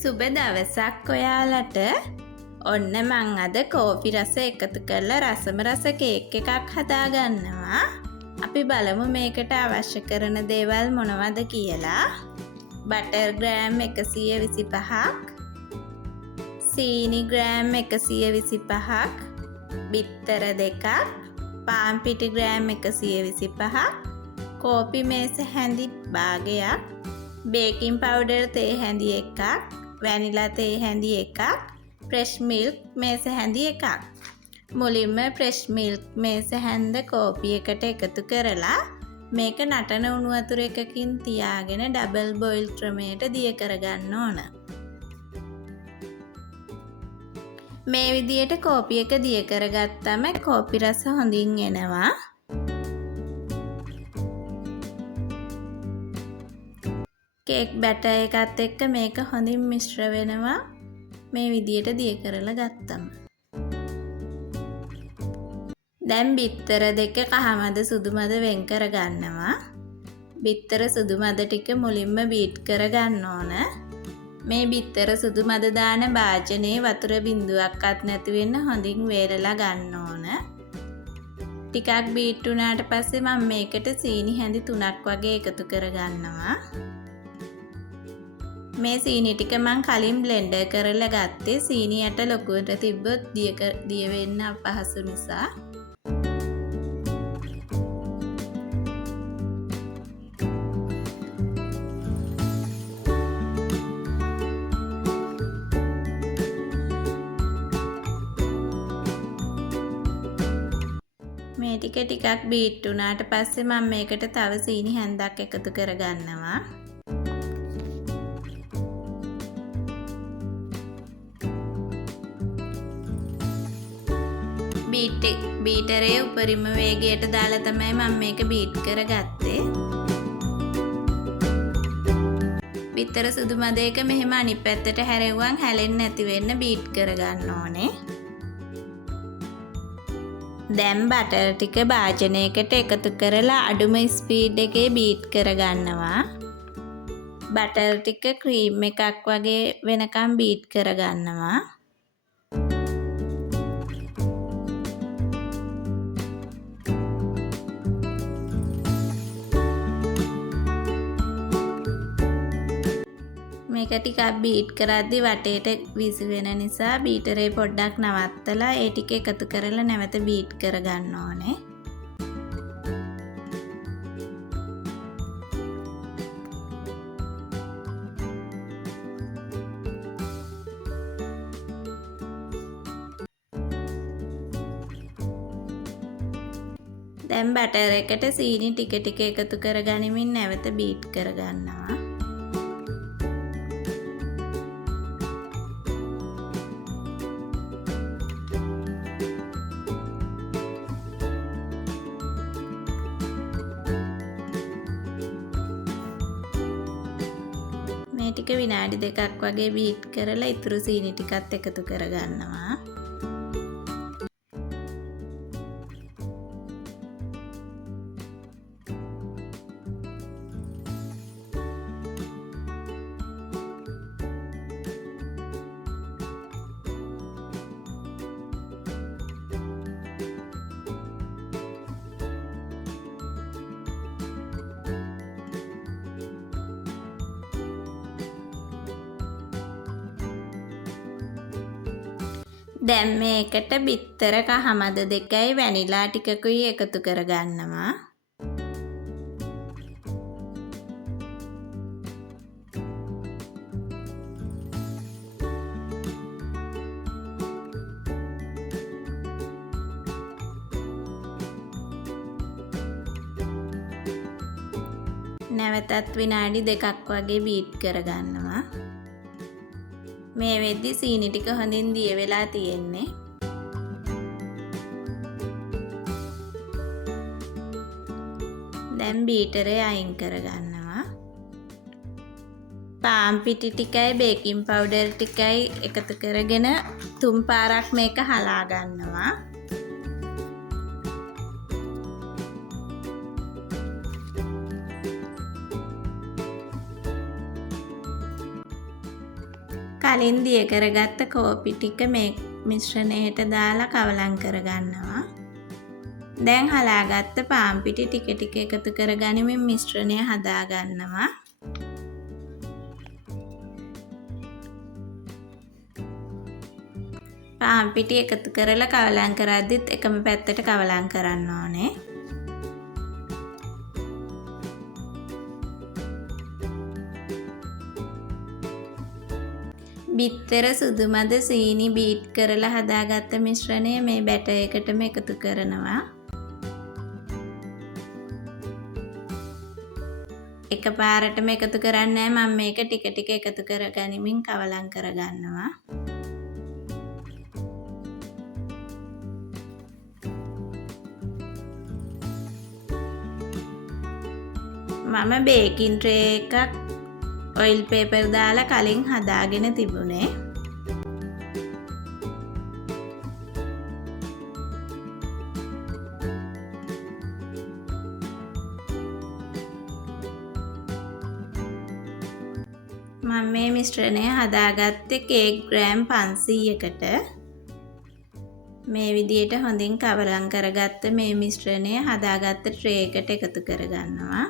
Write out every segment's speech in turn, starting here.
සුබ දවසක් ඔයාලට. ඔන්න මං අද කෝපි රස එකතු කරලා රසම රස කේක් එකක් හදාගන්නවා. අපි බලමු මේකට අවශ්‍ය කරන දේවල් මොනවද කියලා. බටර් ග්‍රෑම් 125ක්, සීනි ග්‍රෑම් 125ක්, බිත්තර 2ක්, පාන් පිටි ග්‍රෑම් 125ක්, කෝපි මේස හැඳි භාගයක්, බේකින් පවුඩර් තේ හැඳි 1ක්, වැනිලා තේ හැඳි 1ක්, ෆ්‍රෙෂ් මිල්ක් මේස හැඳි 1ක්. මුලින්ම ෆ්‍රෙෂ් මිල්ක් මේස හැඳ කෝපි එකට එකතු කරලා මේක නටන උණු වතුර එකකින් තියාගෙන ඩබල් බොයිල් ක්‍රමයට දිය කරගන්න ඕන. මේ විදියට කෝපි එක දිය කරගත්තම කෝපි රස හොඳින් එනවා. කේක් බැටර් එකත් එක්ක මේක හොඳින් මිශ්‍ර වෙනවා. මේ විදියට දිය කරලා ගත්තම. දැන් බිත්තර දෙක කහමද සුදුමද වෙන් කර ගන්නවා. බිත්තර සුදුමද ටික මුලින්ම බීට් කර ගන්න ඕන. මේ බිත්තර සුදුමද දාන භාජනයේ වතුර බිඳුවක්වත් නැති වෙන්න හොඳින් වේලලා ගන්න ඕන. ටිකක් බීට් වුණාට පස්සේ මම මේකට සීනි හැඳි 3ක් වගේ එකතු කර ගන්නවා. මේ සීනි ටික මං කලින් බ්ලෙන්ඩර් කරලා ගත්තේ. සීනි යට ලොකුවට තිබ්බොත් දිය වෙන්න අපහසු නිසා. මේ ටික ටිකක් බීට් වුණාට පස්සේ මම මේකට තව සීනි හැන්දක් එකතු කර ගන්නවා. බීටරේ උපරිම වේගයට දාලා තමයි මම මේක බීට් කරගත්තේ. බිත්තර සුදු මද එක මෙහෙම අනිත් පැත්තට හැරෙව්වම් හැලෙන්නේ නැති වෙන්න බීට් කරගන්න ඕනේ. දැන් බටර් ටික භාජනයකට එකතු කරලා අඩුම ස්පීඩ් එකේ බීට් කරගන්නවා. බටර් ටික ක්‍රීම් එකක් වගේ වෙනකම් බීට් කරගන්නවා. මේක ටිකක් බීට් කරද්දි වටේට විසි වෙන නිසා බීටරේ පොඩ්ඩක් නවත්තලා ඒ ටික එකතු කරලා නැවත බීට් කරගන්න ඕනේ. දැන් බටර් එකට සීනි ටික ටික එකතු කරගනිමින් නැවත බීට් කරගන්නවා. මේ ටික විනාඩි 2ක් වගේ බීට් කරලා ඉතුරු සීනි ටිකත් එකතු කරගන්නවා. දැන් මේකට බිත්තර කහමද දෙකයි වැනිලා ටිකකුයි එකතු කරගන්නවා. නැවතත් විනාඩි 2ක් වගේ බීට් කරගන්නවා. මේ වෙද්දි සීනි ටික හොඳින් දිය වෙලා තියෙන්නේ. දැන් බීටරේ අයින් කරගන්නවා. පාන් පිටි ටිකයි බේකින් පවුඩර් ටිකයි එකතු කරගෙන 3 පාරක් මේක හලා ගන්නවා. කලින් දිය කරගත්ත කෝපි ටික මේ මිශ්‍රණයට දාලා කවලම් කරගන්නවා. දැන් හලාගත්ත පාන් පිටි ටික ටික එකතු කරගනිමින් මිශ්‍රණය හදාගන්නවා. පාන් පිටි එකතු කරලා කවලම් කරද්දිත් එකම පැත්තට කවලම් කරන්න ඕනේ. බිත්තර සුදු මද සීනි බීට් කරලා හදාගත්ත මිශ්‍රණය මේ බැටර් එකටම එකතු කරනවා. එකපාරටම එකතු කරන්නේ නැහැ. මම මේක ටික ටික එකතු කරගනිමින් කවලම් කරගන්නවා. මම බේකින් ට්‍රේ එකක් ඔයිල් පේපර් දාලා කලින් හදාගෙන තිබුණේ. මම මේ මිශ්‍රණය හදාගත්තේ කේක් ග්‍රෑම් 500කට. මේ විදියට හොඳින් කවලම් කරගත්ත මේ මිශ්‍රණය හදාගත්ත ට්‍රේ එකට එකතු කරගන්නවා.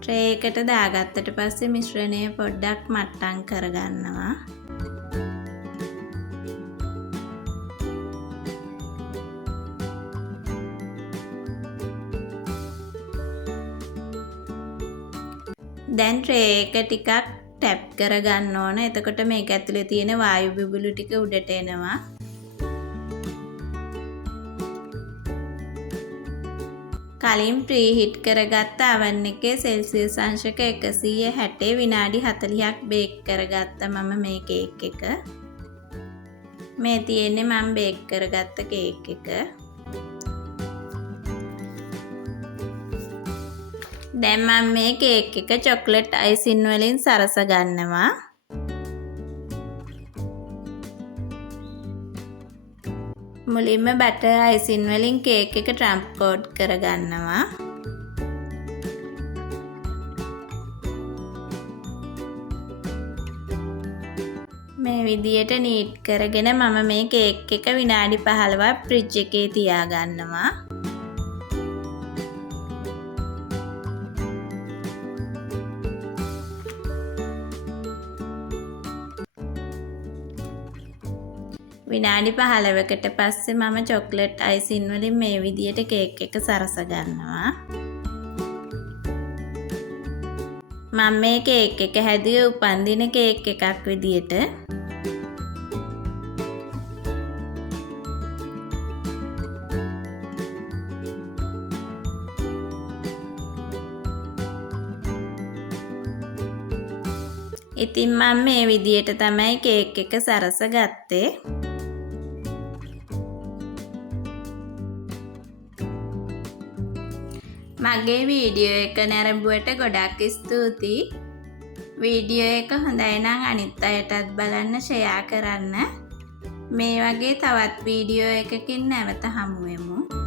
ට්‍රේ එකට දාගත්තට පස්සේ මිශ්‍රණය පොඩ්ඩක් මට්ටම් කරගන්නවා. දැන් ට්‍රේ එක ටිකක් ටැප් කරගන්න ඕන. එතකොට මේක ඇතුලේ තියෙන වායු බුබුලු ටික උඩට එනවා. කලින් ප්‍රීහීට් කරගත්ත oven එකේ සෙල්සියස් අංශක 160 විනාඩි 40ක් බේක් කරගත්තා මම මේ කේක් එක. මේ තියෙන්නේ මම බේක් කරගත්ත කේක් එක. දැන් මම මේ කේක් එක චොක්ලට් අයිසින් වලින් සරස ගන්නවා. මුලින්ම බටර් අයිසින් වලින් කේක් එක ට්‍රම්ප් කෝට් කරගන්නවා. මේ විදියට නීට් කරගෙන මම මේ කේක් එක විනාඩි 15ක් ෆ්‍රිජ් එකේ තියාගන්නවා. විනාඩි 15කට පස්සේ මම චොක්ලට් අයිසින් වලින් මේ විදියට කේක් එක සරස ගන්නවා. මම මේ කේක් එක හැදුවේ උපන්දින කේක් එකක් විදියට. ඉතින් මම මේ විදියට තමයි කේක් එක සරස ගත්තේ. මගේ වීඩියෝ එක නැරඹුවට ගොඩක් ස්තුතියි. වීඩියෝ එක හොඳයි නම් අනිත් අයටත් බලන්න ෂෙයා කරන්න. මේ වගේ තවත් වීඩියෝ එකකින් නැවත හමු වෙමු.